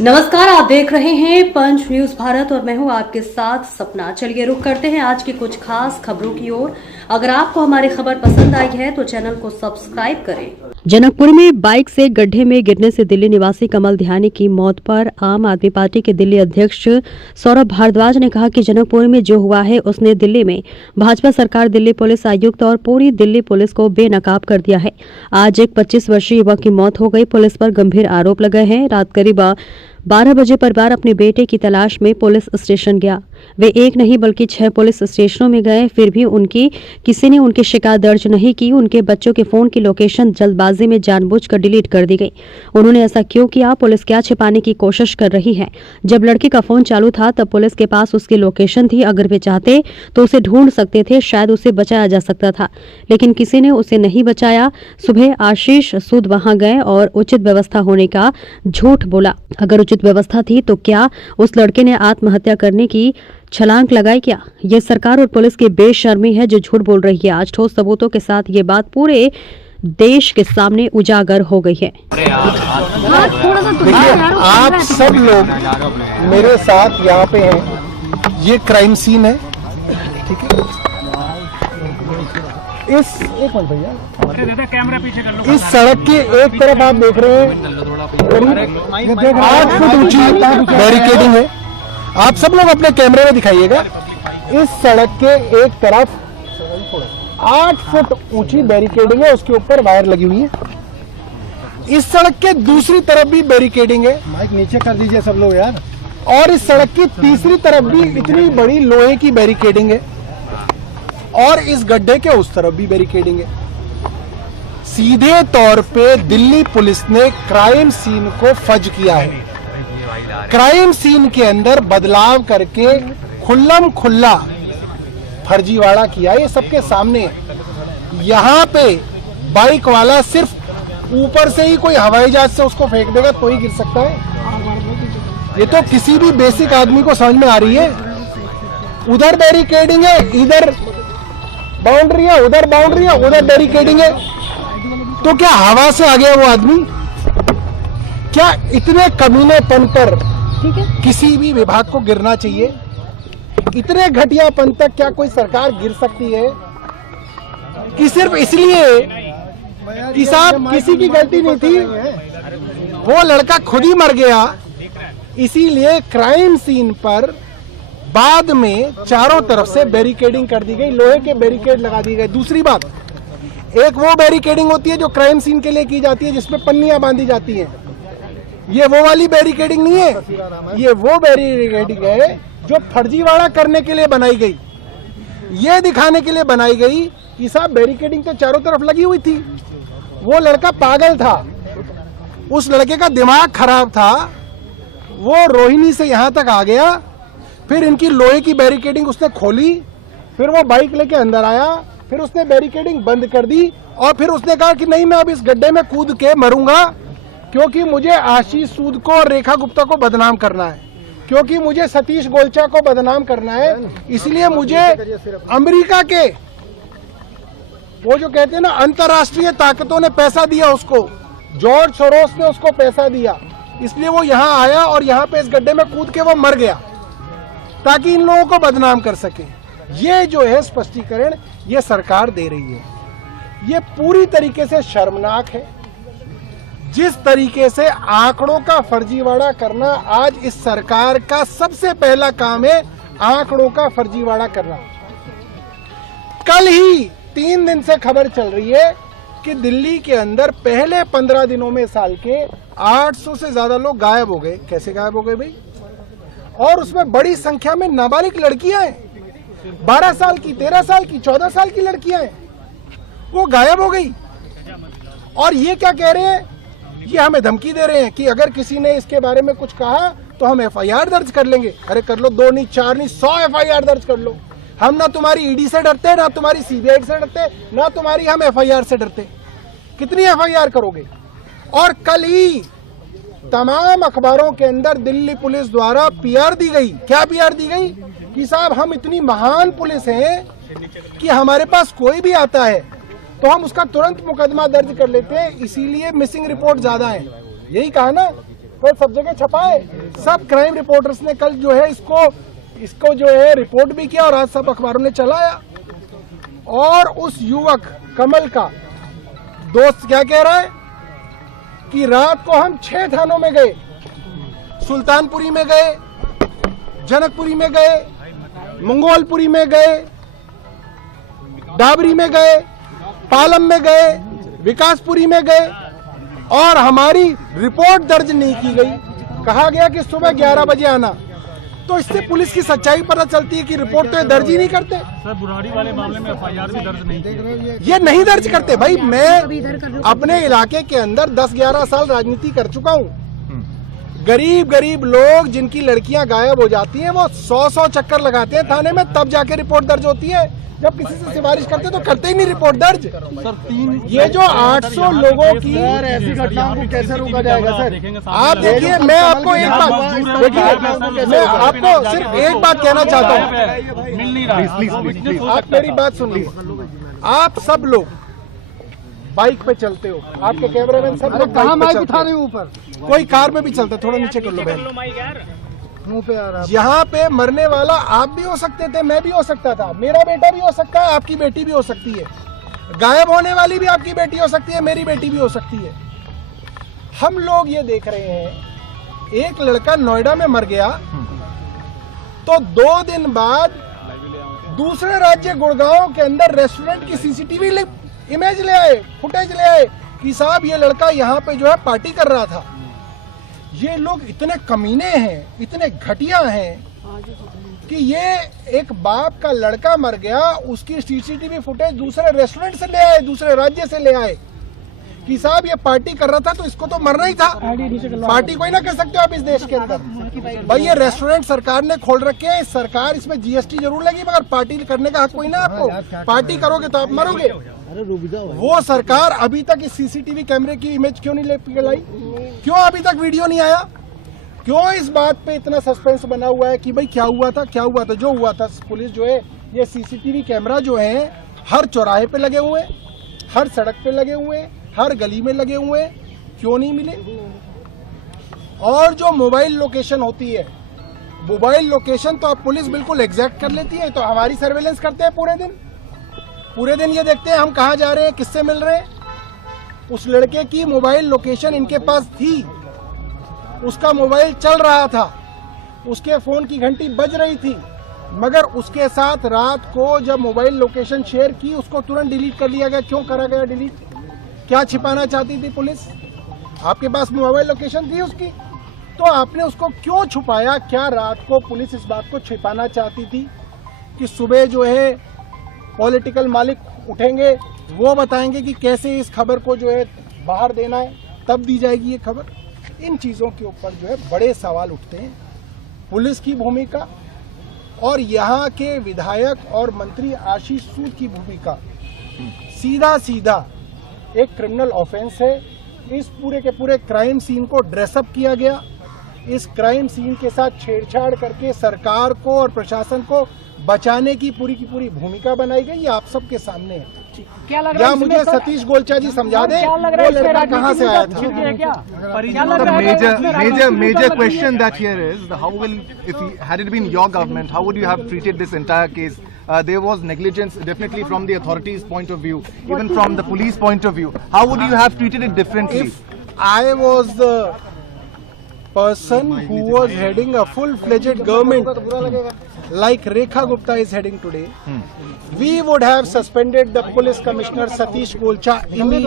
नमस्कार, आप देख रहे हैं पंच न्यूज भारत और मैं हूं आपके साथ सपना। चलिए रुक करते हैं आज की कुछ खास खबरों की ओर। अगर आपको हमारी खबर पसंद आई है तो चैनल को सब्सक्राइब करें। जनकपुर में बाइक से गड्ढे में गिरने से दिल्ली निवासी कमल ध्यानी की मौत पर आम आदमी पार्टी के दिल्ली अध्यक्ष सौरभ भारद्वाज ने कहा कि जनकपुर में जो हुआ है उसने दिल्ली में भाजपा सरकार, दिल्ली पुलिस आयुक्त और पूरी दिल्ली पुलिस को बेनकाब कर दिया है। आज एक 25 वर्षीय युवक की मौत हो गई। पुलिस पर गंभीर आरोप लगे हैं। रात करीब 12 बजे परिवार अपने बेटे की तलाश में पुलिस स्टेशन गया। वे एक नहीं बल्कि 6 पुलिस स्टेशनों में गए, फिर भी किसी ने उनकी शिकायत दर्ज नहीं की। उनके बच्चों के फोन की लोकेशन जल्दबाजी में जानबूझकर डिलीट कर दी गई। उन्होंने ऐसा क्यों किया? पुलिस क्या छिपाने की कोशिश कर रही है? जब लड़के का फोन चालू था तब पुलिस के पास उसकी लोकेशन थी। अगर वे चाहते तो उसे ढूंढ सकते थे, शायद उसे बचाया जा सकता था, लेकिन किसी ने उसे नहीं बचाया। सुबह आशीष सूद वहां गए और उचित व्यवस्था होने का झूठ बोला। अगर उचित व्यवस्था थी तो क्या उस लड़के ने आत्महत्या करने की छलांग लगाई? क्या ये सरकार और पुलिस की बेशर्मी है जो झूठ बोल रही है? आज ठोस सबूतों के साथ ये बात पूरे देश के सामने उजागर हो गई है। देखिए, आप सब लोग मेरे साथ यहाँ पे हैं। ये क्राइम सीन है, ठीक है। एक मिनट भैया, कैमरा पीछे कर लो। इस सड़क के एक तरफ आप देख रहे हैं 8 फुट ऊंची बैरिकेडिंग है। आप सब लोग अपने कैमरे में दिखाइएगा। इस सड़क के एक तरफ 8 फुट ऊंची बैरिकेडिंग है, उसके ऊपर वायर लगी हुई है। इस सड़क के दूसरी तरफ भी बैरिकेडिंग है। माइक नीचे कर दीजिए सब लोग यार। और इस सड़क की तीसरी तरफ भी इतनी बड़ी लोहे की बैरिकेडिंग है और इस गड्ढे के उस तरफ भी बैरिकेडिंग है। सीधे तौर पे दिल्ली पुलिस ने क्राइम सीन को फज किया है। क्राइम सीन के अंदर बदलाव करके खुल्लम खुल्ला फर्जीवाड़ा किया। ये सबके सामने है। यहाँ पे बाइक वाला सिर्फ ऊपर से ही कोई हवाई जहाज से उसको फेंक देगा तो ही गिर सकता है। ये तो किसी भी बेसिक आदमी को समझ में आ रही है। उधर बैरिकेडिंग है, इधर बाउंड्री है, उधर बाउंड्री है, उधर बैरिकेडिंग है। तो क्या हवा से आ गया वो आदमी? क्या इतने कमीनेपन पर किसी भी विभाग को गिरना चाहिए? इतने घटियापन तक क्या कोई सरकार गिर सकती है? कि सिर्फ इसलिए कि साहब किसी की गलती नहीं थी, वो लड़का खुद ही मर गया, इसीलिए क्राइम सीन पर बाद में चारों तरफ से बैरिकेडिंग कर दी गई, लोहे के बैरिकेड लगा दी गए। दूसरी बात, एक वो बैरिकेडिंग होती है जो क्राइम सीन के लिए की जाती है, जिसमें पन्नियां बांधी जाती हैं। ये वो वाली बैरिकेडिंग नहीं है, ये वो बैरिकेडिंग है जो फर्जीवाड़ा करने के लिए बनाई गई। ये दिखाने के लिए बनाई गई कि साहब बैरिकेडिंग तो चारों तरफ लगी हुई थी, वो लड़का पागल था, उस लड़के का दिमाग खराब था, वो रोहिणी से यहाँ तक आ गया। फिर इनकी लोहे की बैरिकेडिंग उसने खोली, फिर वो बाइक लेके अंदर आया, फिर उसने बैरिकेडिंग बंद कर दी और फिर उसने कहा कि नहीं, मैं अब इस गड्ढे में कूद के मरूंगा क्योंकि मुझे आशीष सूद को और रेखा गुप्ता को बदनाम करना है, क्योंकि मुझे सतीश गोलचा को बदनाम करना है, इसलिए मुझे अमेरिका के वो जो कहते हैं ना अंतर्राष्ट्रीय ताकतों ने पैसा दिया उसको, जॉर्ज सोरोस ने उसको पैसा दिया, इसलिए वो यहाँ आया और यहाँ पे इस गड्ढे में कूद के वो मर गया ताकि इन लोगों को बदनाम कर सके। ये जो है स्पष्टीकरण ये सरकार दे रही है, ये पूरी तरीके से शर्मनाक है। जिस तरीके से आंकड़ों का फर्जीवाड़ा करना आज इस सरकार का सबसे पहला काम है, आंकड़ों का फर्जीवाड़ा करना। कल ही 3 दिन से खबर चल रही है कि दिल्ली के अंदर पहले 15 दिनों में साल के 800 से ज्यादा लोग गायब हो गए। कैसे गायब हो गए भाई? और उसमें बड़ी संख्या में नाबालिग लड़कियां हैं, 12 साल की, 13 साल की, 14 साल की लड़कियां हैं, वो गायब हो गई। और ये क्या कह रहे हैं? ये हमें धमकी दे रहे हैं कि अगर किसी ने इसके बारे में कुछ कहा तो हम FIR दर्ज कर लेंगे। अरे कर लो, 2 नहीं 4 नहीं 100 FIR दर्ज कर लो। हम ना तुम्हारी ED से डरते, ना तुम्हारी CBI से डरते, ना तुम्हारी हम FIR से डरते। कितनी FIR करोगे? और कल ही तमाम अखबारों के अंदर दिल्ली पुलिस द्वारा PR दी गई। क्या PR दी गई? कि साहब हम इतनी महान पुलिस हैं कि हमारे पास कोई भी आता है तो हम उसका तुरंत मुकदमा दर्ज कर लेते हैं, इसीलिए मिसिंग रिपोर्ट ज्यादा है। यही कहा ना कल सब जगह छपाए, सब क्राइम रिपोर्टर्स ने कल जो है इसको जो है रिपोर्ट भी किया और आज सब अखबारों ने चलाया। और उस युवक कमल का दोस्त क्या कह रहा है कि रात को हम 6 थानों में गए, सुल्तानपुरी में गए, जनकपुरी में गए, मंगोलपुरी में गए, डाबरी में गए, पालम में गए, विकासपुरी में गए और हमारी रिपोर्ट दर्ज नहीं की गई। कहा गया कि सुबह 11 बजे आना। तो इससे पुलिस की सच्चाई पता चलती है कि रिपोर्ट तो दर्ज ही नहीं करते। सर, बुराड़ी वाले मामले में एफआईआर भी दर्ज नहीं की। ये नहीं दर्ज करते। भाई मैं अपने इलाके के अंदर 10-11 साल राजनीति कर चुका हूँ। गरीब लोग जिनकी लड़कियां गायब हो जाती हैं वो 100 चक्कर लगाते हैं थाने में, तब जाके रिपोर्ट दर्ज होती है। जब किसी से सिफारिश करते तो करते ही नहीं रिपोर्ट दर्ज। सर, ये जो 800 लोगों की ऐसी घटनाओं को कैसे रोका जाएगा सर? आप देखिए, मैं आपको एक बात देखिए, मैं आपको सिर्फ एक बात कहना चाहता हूँ। मिल नहीं रहा। आप मेरी बात सुन लीजिए। आप सब लोग बाइक पे चलते हो, आपके कैमरामैन सब लोग बाइक पे चलते हो, ऊपर कोई कार में भी चलता है, थोड़ा नीचे कर लो बहन। मुंह पे आ रहा है। यहाँ पे मरने वाला आप भी हो सकते थे, मैं भी हो सकता था, मेरा बेटा भी हो सकता है, आपकी बेटी भी हो सकती है, गायब होने वाली भी आपकी बेटी हो सकती है, मेरी बेटी भी हो सकती है। हम लोग ये देख रहे हैं, एक लड़का नोएडा में मर गया तो 2 दिन बाद दूसरे राज्य गुड़गांव के अंदर रेस्टोरेंट की सीसीटीवी इमेज ले आए, फुटेज ले आए कि साहब ये लड़का यहाँ पे जो है पार्टी कर रहा था। ये लोग इतने कमीने हैं, इतने घटिया हैं कि ये एक बाप का लड़का मर गया, उसकी सीसीटीवी फुटेज दूसरे रेस्टोरेंट से ले आए, दूसरे राज्य से ले आए कि साहब ये पार्टी कर रहा था तो इसको तो मरना ही था। पार्टी कोई ना कर सकते हो आप इस देश के अंदर। भाई ये रेस्टोरेंट सरकार ने खोल रखे हैं, सरकार इसमें जीएसटी जरूर लगी मगर पार्टी करने का हक कोई ना आपको। पार्टी करोगे तो आप मरोगे। वो सरकार अभी तक इस सीसीटीवी कैमरे की इमेज क्यों नहीं लेके लाई? क्यों अभी तक वीडियो नहीं आया? क्यों इस बात पे इतना सस्पेंस बना हुआ है कि भाई क्या हुआ था, क्या हुआ था? जो हुआ था, पुलिस जो है ये सीसीटीवी कैमरा जो है हर चौराहे पे लगे हुए, हर सड़क पे लगे हुए, हर गली में लगे हुए, क्यों नहीं मिले? और जो मोबाइल लोकेशन होती है, मोबाइल लोकेशन तो अब पुलिस बिल्कुल एग्जैक्ट कर लेती है। तो हमारी सर्वेलेंस करते हैं पूरे दिन ये देखते हैं हम कहाँ जा रहे हैं, किससे मिल रहे हैं। उस लड़के की मोबाइल लोकेशन इनके पास थी, उसका मोबाइल चल रहा था, उसके फोन की घंटी बज रही थी, मगर उसके साथ रात को जब मोबाइल लोकेशन शेयर की उसको तुरंत डिलीट कर लिया गया। क्यों करा गया डिलीट? क्या छिपाना चाहती थी पुलिस? आपके पास मोबाइल लोकेशन थी उसकी, तो आपने उसको क्यों छुपाया? क्या रात को पुलिस इस बात को छिपाना चाहती थी कि सुबह जो है पॉलिटिकल मालिक उठेंगे, वो बताएंगे कि कैसे इस खबर को जो है बाहर देना है, तब दी जाएगी ये खबर? इन चीजों के ऊपर जो है बड़े सवाल उठते हैं। पुलिस की भूमिका और यहाँ के विधायक और मंत्री आशीष सूद की भूमिका सीधा एक क्रिमिनल ऑफेंस है। इस पूरे के पूरे क्राइम सीन को ड्रेसअप किया गया। इस क्राइम सीन के साथ छेड़छाड़ करके सरकार को और प्रशासन को बचाने की पूरी भूमिका बनाई गई। ये आप सबके सामने है। क्या लग रहा है? मुझे सतीश गोलचा जी समझा दें वो लड़का कहाँ से आया था? Major question that here is how will, if had it been your government, how would you have treated this entire case? There was negligence definitely from the authorities' point of view, even from the police point of view. How would you have treated it differently? If I was the person who was heading a full-fledged government like Rekha Gupta is heading today, we would have suspended the police commissioner Satish Golcha immediately.